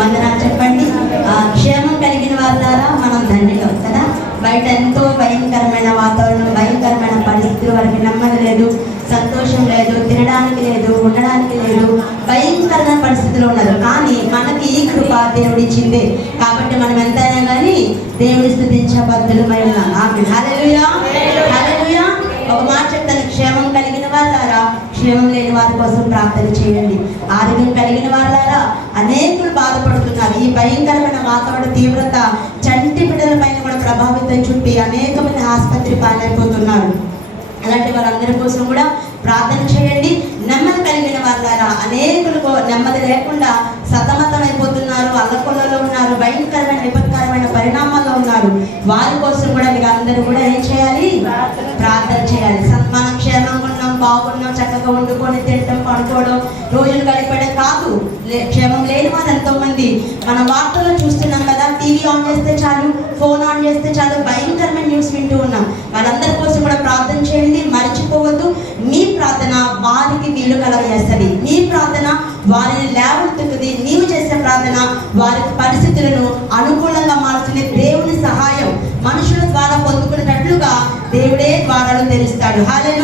వందనాలు చెప్పండి. ఆ, క్షేమం కలిగిన వారి ద్వారా మనం ధన్యులం కదా? బయట ఎంతో భయంకరమైన వాతావరణం భయంకరమైన పరిస్థితులు వారికి నెమ్మది లేదు సంతోషం లేదు తినడానికి లేదు ఉండడానికి లేదు. భయంకరమైన పరిస్థితులు ఉన్నారు. కానీ మనకి ఈ కృప దేవుడు ఇచ్చింది. కాబట్టి మనం ఎంతైనా కానీ దేవుడి స్థుతించే బద్దులు మరి హల్లెలూయా హల్లెలూయా ఒక మాట చెప్తాను క్షేమం కలిగిన వాళ్ళారా క్షేమం లేని వారి కోసం ప్రార్థన చేయండి. ఆరోగ్యం కలిగిన వాళ్ళారా అనేకులు బాధపడుతున్నారు. ఈ భయంకరమైన వాతావరణ తీవ్రత చంటి బిడ్డల పైన కూడా ప్రభావితం చుట్టి అనేక మంది ఆసుపత్రి పాలైపోతున్నారు. అలాంటి వారందరి కోసం కూడా ప్రార్థన చేయండి. నెమ్మది కలిగిన వాళ్ళారా అనేకులు నెమ్మది లేకుండా సతమతమైపోతున్నారు అల్లకొల్లలో ఉన్నారు భయంకరమైన విపత్కరమైన పరిణామాల్లో ఉన్నారు. వారి కోసం కూడా మీరు అందరూ కూడా ఏం చేయాలి? ప్రార్థన చేయాలి. స- క్షేమం బాగున్నాం చక్కగా వండుకొని తినడం పడుకోవడం రోజులు గడిపడం కాదు. లే- క్షేమం లేని వారు ఎంతో మంది మన వార్తల్లో చూస్తున్నాం కదా టీవీ ఆన్ చేస్తే చాలు ఫోన్ ఆన్ చేస్తే చాలు భయంకరమైన న్యూస్ వింటూ ఉన్నాం. వాళ్ళందరి కోసం కూడా ప్రార్థన చేయండి మర్చిపోవద్దు. మీ ప్రార్థన వారికి వీలు కలగజేస్తుంది. మీ ప్రార్థన వారిని లేవనెత్తుతుంది. నీవు చేసే ప్రార్థన వారి పరిస్థితులను అనుకూలంగా మార్చుకునే దేవుని సహాయం మనుషుల ద్వారా పొందుకునేటట్లుగా దేవుడే ద్వారాలు తెరుస్తాడు. హాలే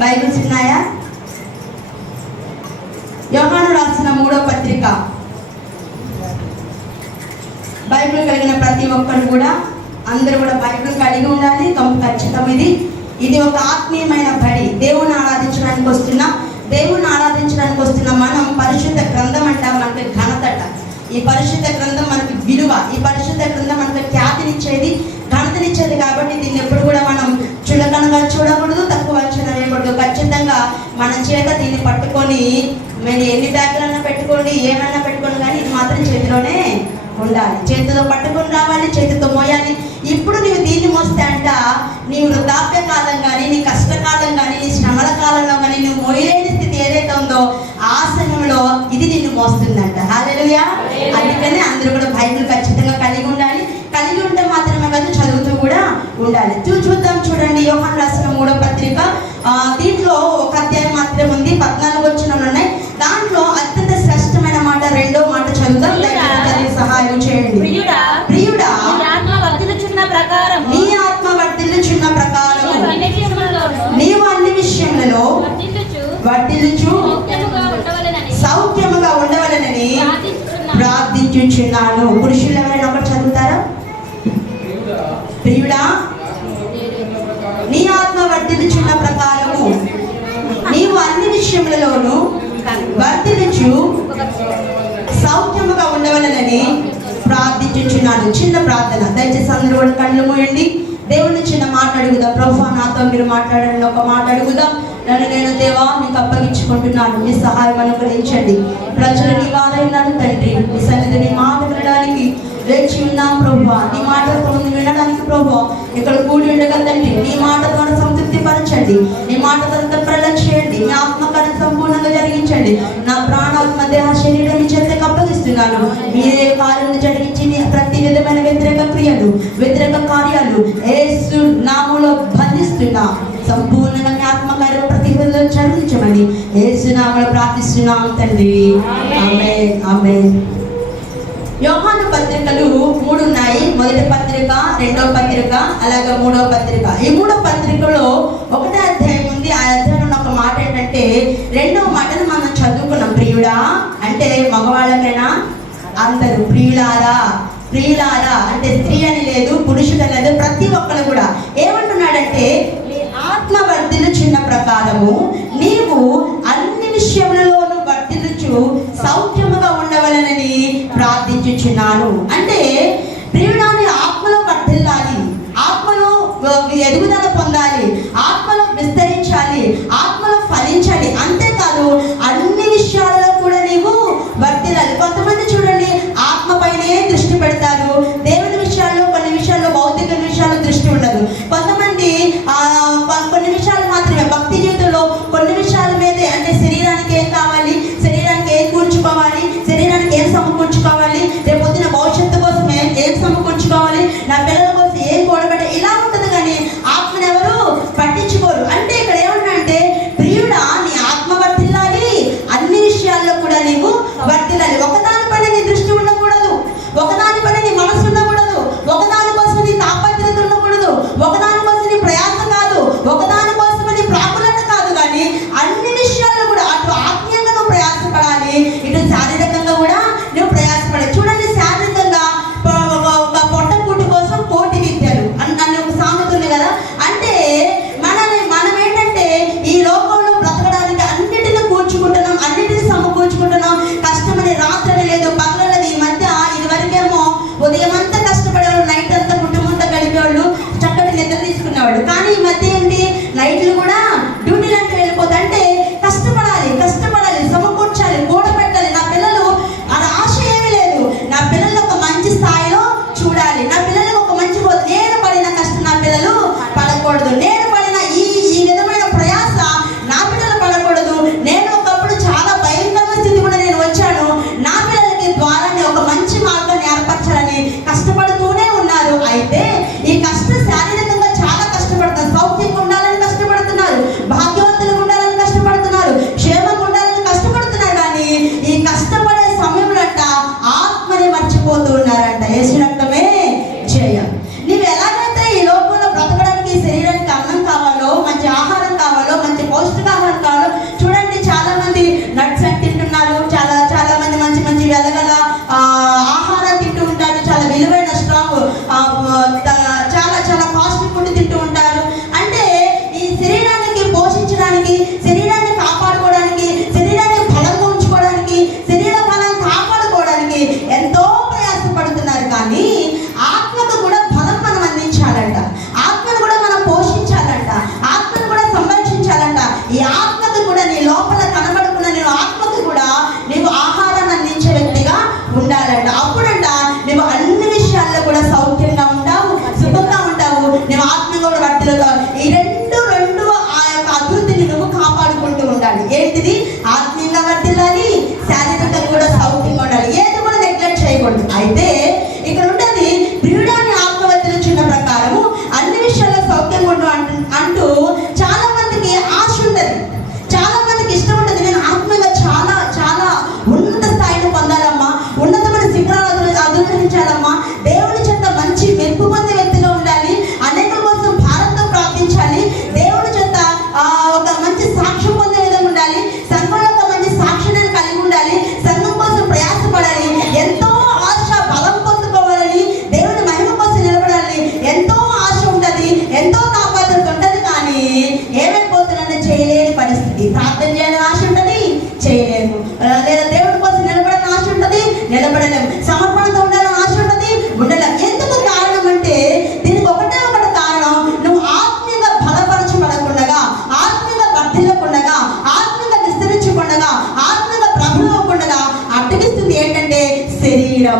బైబిల్స్ ఉన్నాయా? యోహాను రాసిన మూడో పత్రిక. బైబిల్ కలిగిన ప్రతి ఒక్కరు కూడా అందరూ కూడా బైబిల్ కలిగి ఉండాలి తమ ఖచ్చితం ఇది. ఇది ఒక ఆత్మీయమైన బడి దేవుని ఆరాధించడానికి వస్తున్న దేవుని ఆరాధించడానికి వస్తున్న మనం పరిశుద్ధ గ్రంథం అంట మనకి ఘనతట. ఈ పరిశుద్ధ గ్రంథం మనకి విలువ ఈ పరిశుద్ధ గ్రంథం మనకి ఖ్యాతినిచ్చేది ఘనతనిచ్చేది కాబట్టి దీన్ని ఎప్పుడు కూడా మనం చులకనగా చూడకూడదు మన చేత దీన్ని పట్టుకొని మీరు ఎన్ని బ్యాగులన్నా పెట్టుకోండి ఏమైనా పెట్టుకోండి కానీ ఇది మాత్రం చేతిలోనే ఉండాలి. చేతితో పట్టుకొని రావాలి చేతితో మోయాలి. ఇప్పుడు నీవు దీన్ని మోస్తే అంట నీ వృద్ధాప్య కాలం కానీ నీ కష్టకాలం కానీ నీ శ్రమల కాలంలో కానీ నువ్వు మోయలేని స్థితి ఏదైతే ఉందో ఆ సమయంలో ఇది నిన్ను మోస్తుందంట. హాలెలుయా అందుకని అందరూ కూడా బైబిల్ ఖచ్చితంగా కలిగి ఉండాలి. కలిగి ఉంటే మాత్రమే కాదు చదువుతూ కూడా ఉండాలి. చూ చూద్దాం చూడండి యోహాన్ రాసిన మూడో పత్రిక. ఆ, దీంట్లో ఒక అధ్యాయం మాత్రమే ఉంది. పద్నాలుగు వచ్చిన ఉన్నాయి ఉండవలనని ప్రార్థించుచున్నాను చిన్న ప్రార్థన. దయచేసి అందరూ కూడా కళ్ళు మూయండి. దేవుని చిన్న మాట అడుగుదాం. ప్రభు నాతో మీరు మాట్లాడండి. ఒక మాట అడుగుదాం. నన్ను నేను దేవా మీకు అప్పగించుకుంటున్నాను. మీ సహాయం అనుగ్రహించండి. ప్రజలు నీ వారైనాను తండ్రి. మీ సన్నిధిని మాట వినడానికి వేచి ఉన్నాం ప్రభా నీ మాటలతో వినడానికి ప్రభా ఇక్కడ కూడి ఉండగా తండ్రి నీ మాట ద్వారా సంతృప్తి పరచండి నీ మాట ద్వారా ప్రళం చేయండి. మీ ఆత్మకార్యం సంపూర్ణంగా జరిగించండి. నా ప్రాణాత్మ దేహ శరీరం మీ చేతకు అప్పగిస్తున్నాను మీరే కార్యం జరిగించి నీ ప్రతి విధమైన వ్యతిరేక క్రియలు వ్యతిరేక కార్యాలు ఏసు నామంలో బంధిస్తున్నా. సంపూర్ణంగా మీ ఆత్మకార్యం ప్రతి విధంగా చదివించమని ఏసు నామలో ప్రార్థిస్తున్నాం తండ్రి. ఆమె ఆమె యోహాను పత్రికలు మూడు ఉన్నాయి మొదటి పత్రిక రెండో పత్రిక అలాగే మూడో పత్రిక. ఈ మూడో పత్రికలో ఒకటే అధ్యాయం ఉంది. ఆ అధ్యాయంలో ఒక మాట ఏంటంటే రెండో మాటను మనం చదువుకున్నాం ప్రియుడా. అంటే మగవాళ్ళకైనా అందరూ ప్రియులారా ప్రియులారా. అంటే స్త్రీ అని లేదు పురుషుడు లేదు ప్రతి ఒక్కరు కూడా. ఏమంటున్నాడంటే నీ ఆత్మ చిన్న ప్రకారము నీవు ప్రార్థించుచున్నాను ఉండాలంట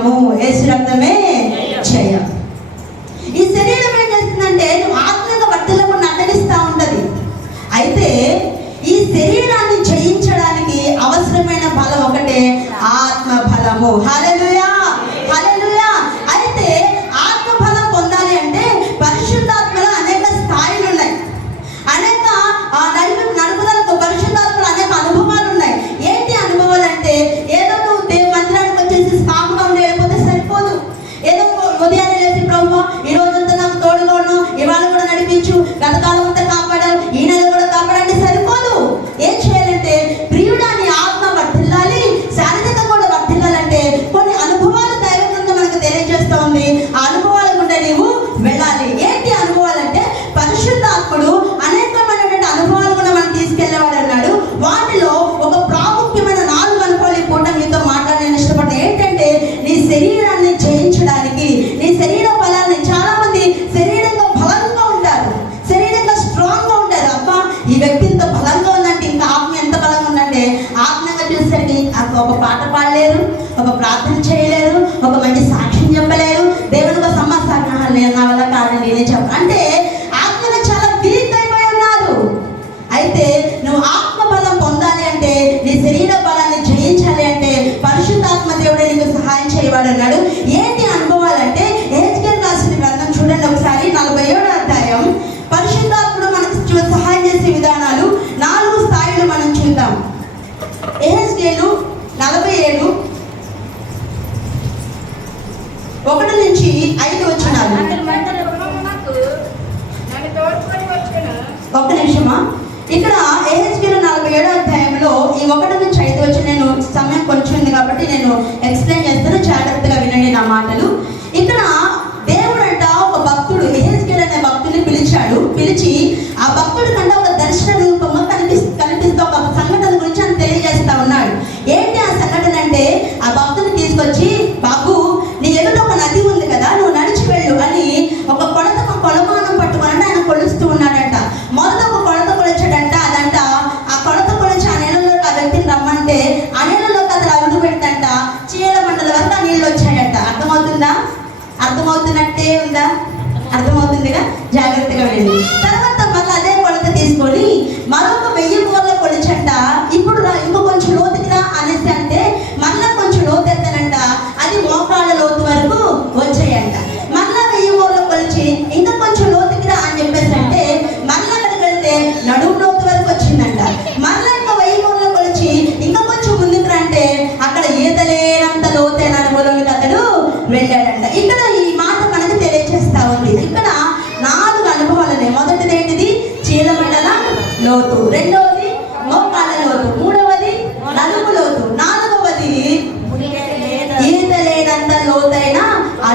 amor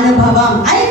alle Babam.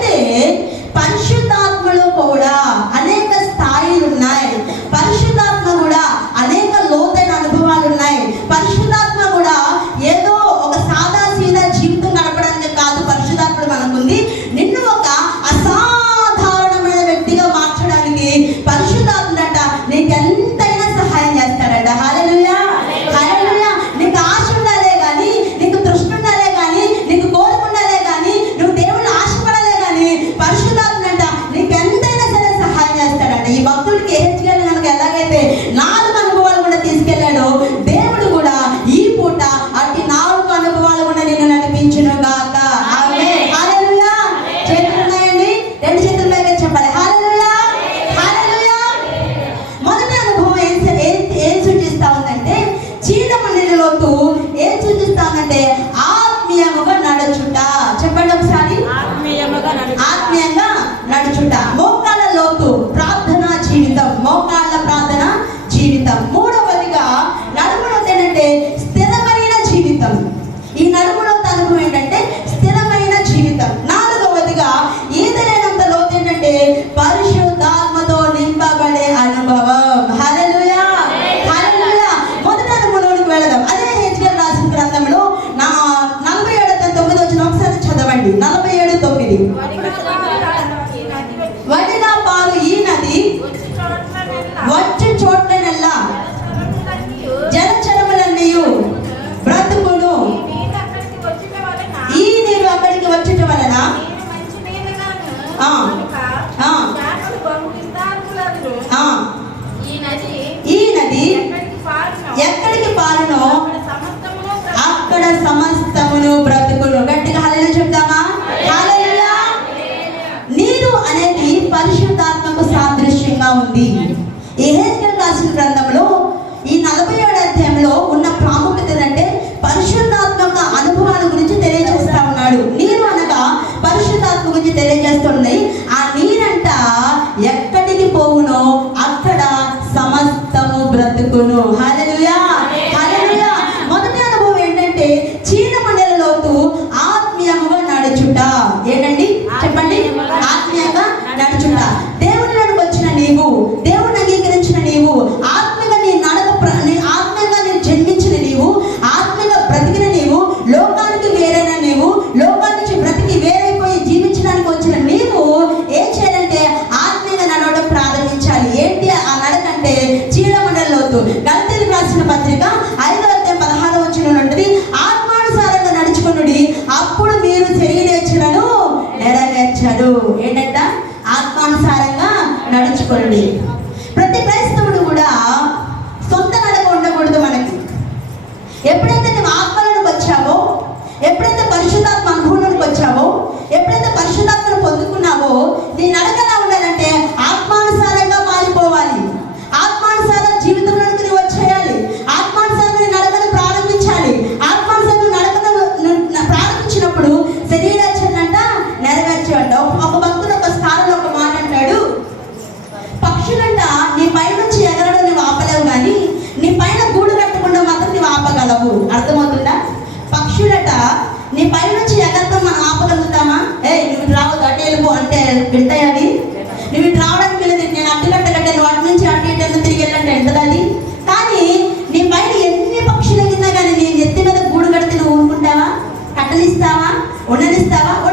Onan estaba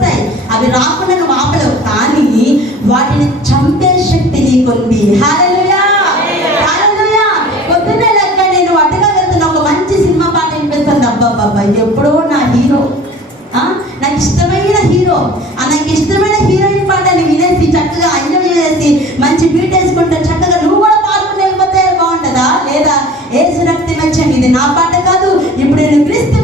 వస్తాయి. అవి రాకుండా నువ్వు ఆపలేవు. కానీ వాటిని చంపే శక్తి నీకుంది. హాలలుయా హాలలుయా పొద్దున్న నేను అటుగా వెళ్తున్నా ఒక మంచి సినిమా పాట వినిపిస్తుంది. అబ్బాబ్బాబ్బా ఎప్పుడో నా హీరో. నాకు ఇష్టమైన హీరో. నాకు ఇష్టమైన హీరోయిన్ పాటని వినేసి చక్కగా ఎంజాయ్ చేసి మంచి బీట్ వేసుకుంటా చక్కగా నువ్వు కూడా పాల్గొని వెళ్ళిపోతే బాగుంటుందా? లేదా ఏ సురక్తి మంచి ఇది నా పాట కాదు. ఇప్పుడు నేను క్రీస్తు